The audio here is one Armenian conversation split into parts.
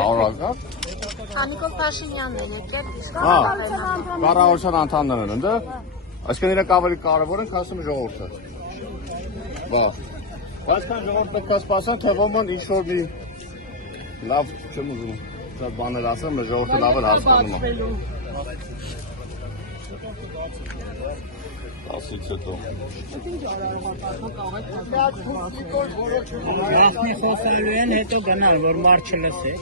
Աուրակա։ Նիկոլ Փաշինյանն է եկել։ Կառավարության անդամներն են, դա։ Այսինքն իրենք ավելի կարևոր են, քան ժողովուրդը։ Բա։ Բայց քան ժողովուրդը պետք է սպասեն, թե ոմն ինչ-որ մի լավ չեմ ուզում, շատ բաներ ասեմ, ժողովուրդը լավ էլ հասկանում է։ Ասից հետո։ Նախնի խոսալու են, հետո գնալ, որ մարդ չլսե։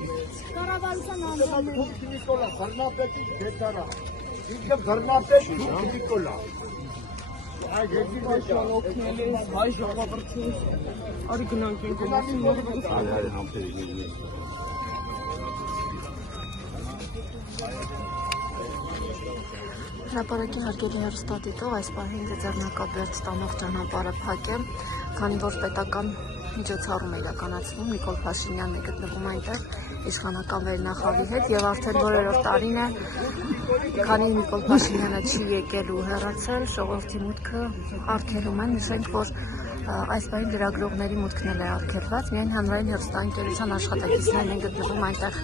Կառավարության անդամները։ Նիկոլա, Խառնապետի դետարա։ Ինքը Խառնապետ Նիկոլա։ Այդ երկրի օգնել է հայ ժողովրդին։ Արի գնանք Հրապարակի հարգելի հեռուստադիտող, այս պահին ձեռնակաբերդ տանող ճանապարհը փակ է, քանի որ պետական միջոցառում է իրականացվում, Նիկոլ Փաշինյանն է գտնվում այնտեղ իշխանական վերնախավի հետ եւ արդեն որերորդ տարին է, քանի Նիկոլ Փաշինյանը չի եկել ու հեռացել, ժողովրդի մուտքը արգելում են, նշենք, որ այս պահին լրագրողների մուտքն էլ է արգելված, միայն հանրային հեռուստաընկերության աշխատակիցներն են գտնվում այնտեղ։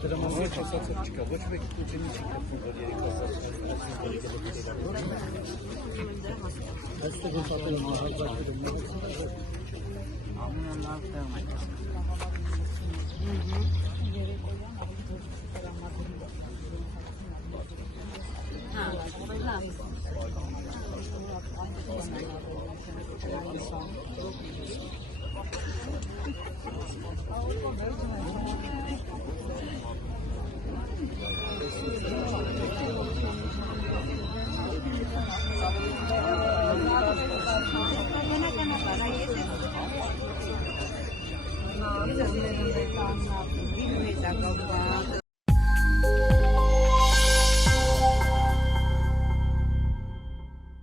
Դրամավոր չասացող չկա, ոչ մեկ Պուտինի չի կապում, որ երեքասացող այստեղ են պատել մահարձակները ամենալավ տեղն է։ Gracias.